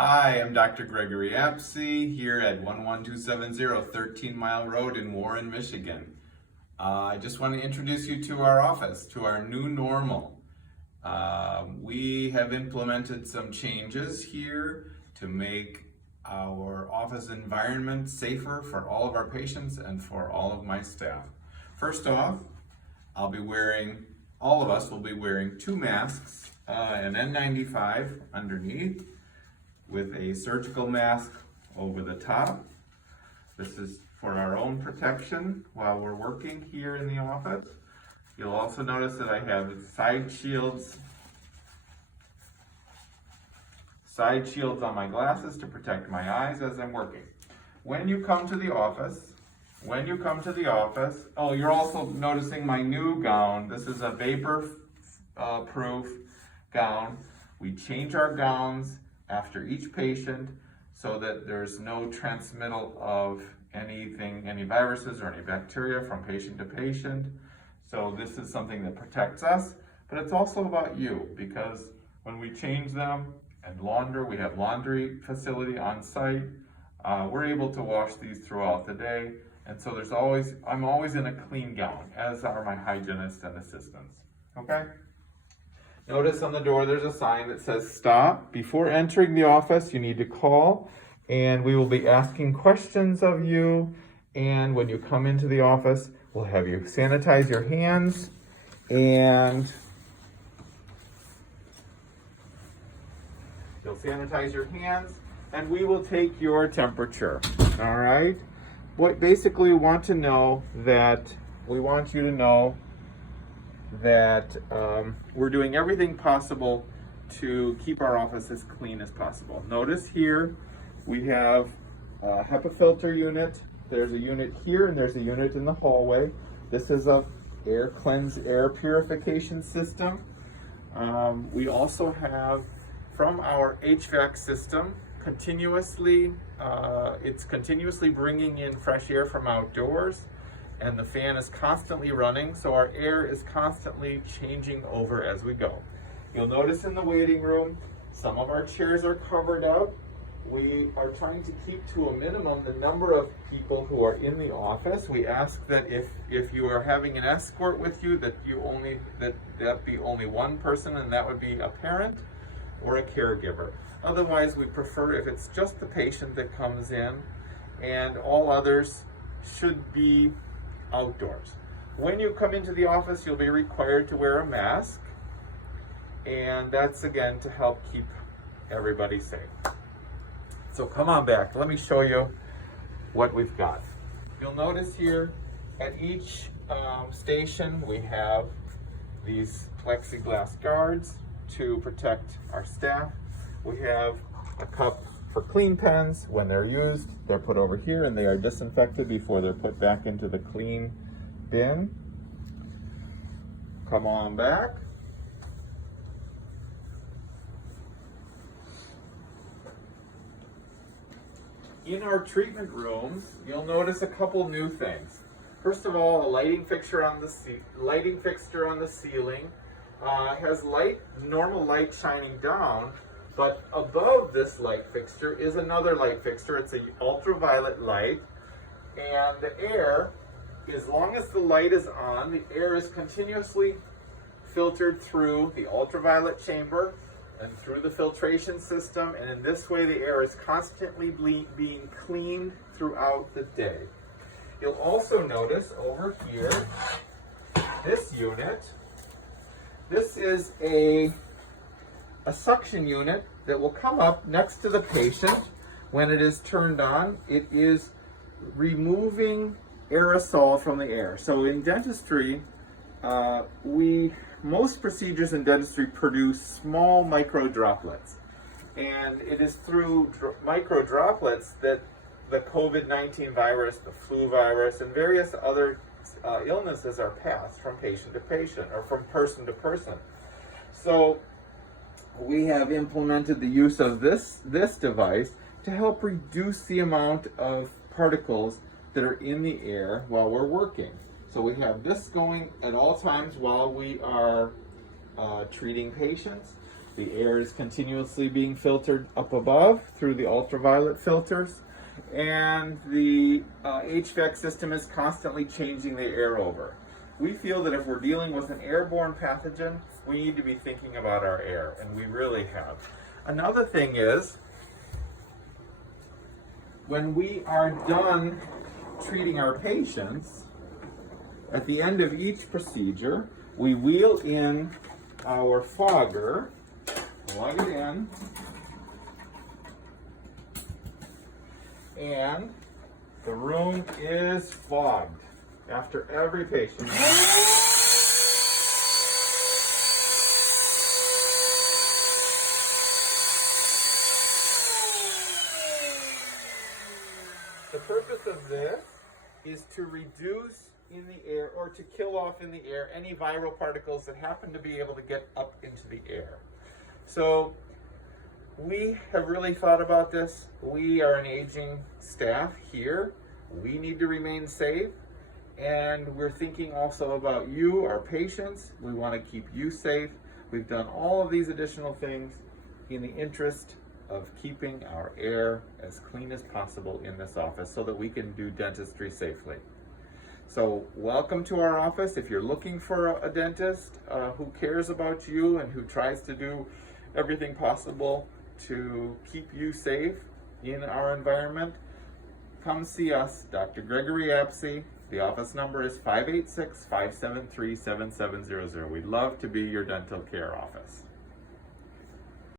Hi, I'm Dr. Gregory Apsey here at 11270 13 Mile Road in Warren, Michigan. I just want to introduce you to our office, to our new normal. We have implemented some changes here to make our office environment safer for all of our patients and for all of my staff. First off, all of us will be wearing two masks, an N95 underneath, with a surgical mask over the top. This is for our own protection while we're working here in the office. You'll also notice that I have side shields on my glasses to protect my eyes as I'm working. When you come to the office, oh, you're also noticing my new gown. This is a vapor proof gown. We change our gowns after each patient so that there's no transmittal of anything, any viruses or any bacteria from patient to patient. So this is something that protects us, but it's also about you, because when we change them and launder, we have laundry facility on site. We're able to wash these throughout the day. And so I'm always in a clean gown, as are my hygienists and assistants, okay? Notice on the door there's a sign that says stop. Before entering the office, you need to call, and we will be asking questions of you. And when you come into the office, we'll have you sanitize your hands, and you'll sanitize your hands, and we will take your temperature, all right? Basically, we want you to know that we're doing everything possible to keep our office as clean as possible. Notice here we have a HEPA filter unit. There's a unit here and there's a unit in the hallway. This is a air purification system. We also have, from our HVAC system, it's continuously bringing in fresh air from outdoors, and the fan is constantly running, so our air is constantly changing over as we go. You'll notice in the waiting room, some of our chairs are covered up. We are trying to keep to a minimum the number of people who are in the office. We ask that if you are having an escort with you, that be only one person, and that would be a parent or a caregiver. Otherwise, we prefer if it's just the patient that comes in, and all others should be outdoors. When you come into the office, you'll be required to wear a mask, and that's again to help keep everybody safe. So come on back, let me show you what we've got. You'll notice here at each station we have these plexiglass guards to protect our staff. We have a cup for clean pens. When they're used, they're put over here and they are disinfected before they're put back into the clean bin. Come on back. In our treatment rooms, you'll notice a couple new things. First of all, a lighting fixture on the ceiling has normal light shining down. But above this light fixture is another light fixture. It's an ultraviolet light, and the air, as long as the light is on, the air is continuously filtered through the ultraviolet chamber and through the filtration system, and in this way the air is constantly being cleaned throughout the day. You'll also notice over here, this unit, this is a suction unit that will come up next to the patient. When it is turned on, it is removing aerosol from the air. So in dentistry, most procedures in dentistry produce small micro droplets, and it is through micro droplets that the COVID-19 virus, the flu virus, and various other illnesses are passed from patient to patient or from person to person. So we have implemented the use of this device to help reduce the amount of particles that are in the air while we're working. So we have this going at all times while we are treating patients. The air is continuously being filtered up above through the ultraviolet filters, and the HVAC system is constantly changing the air over. We feel that if we're dealing with an airborne pathogen, we need to be thinking about our air, and we really have. Another thing is, when we are done treating our patients, at the end of each procedure, we wheel in our fogger, plug it in, and the room is fogged after every patient. The purpose of this is to reduce in the air, or to kill off in the air, any viral particles that happen to be able to get up into the air. So we have really thought about this. We are an aging staff here. We need to remain safe. And we're thinking also about you, our patients. We want to keep you safe. We've done all of these additional things in the interest of keeping our air as clean as possible in this office so that we can do dentistry safely. So welcome to our office. If you're looking for a dentist who cares about you and who tries to do everything possible to keep you safe in our environment, come see us, Dr. Gregory Apsey. The office number is 586-573-7700. We'd love to be your dental care office.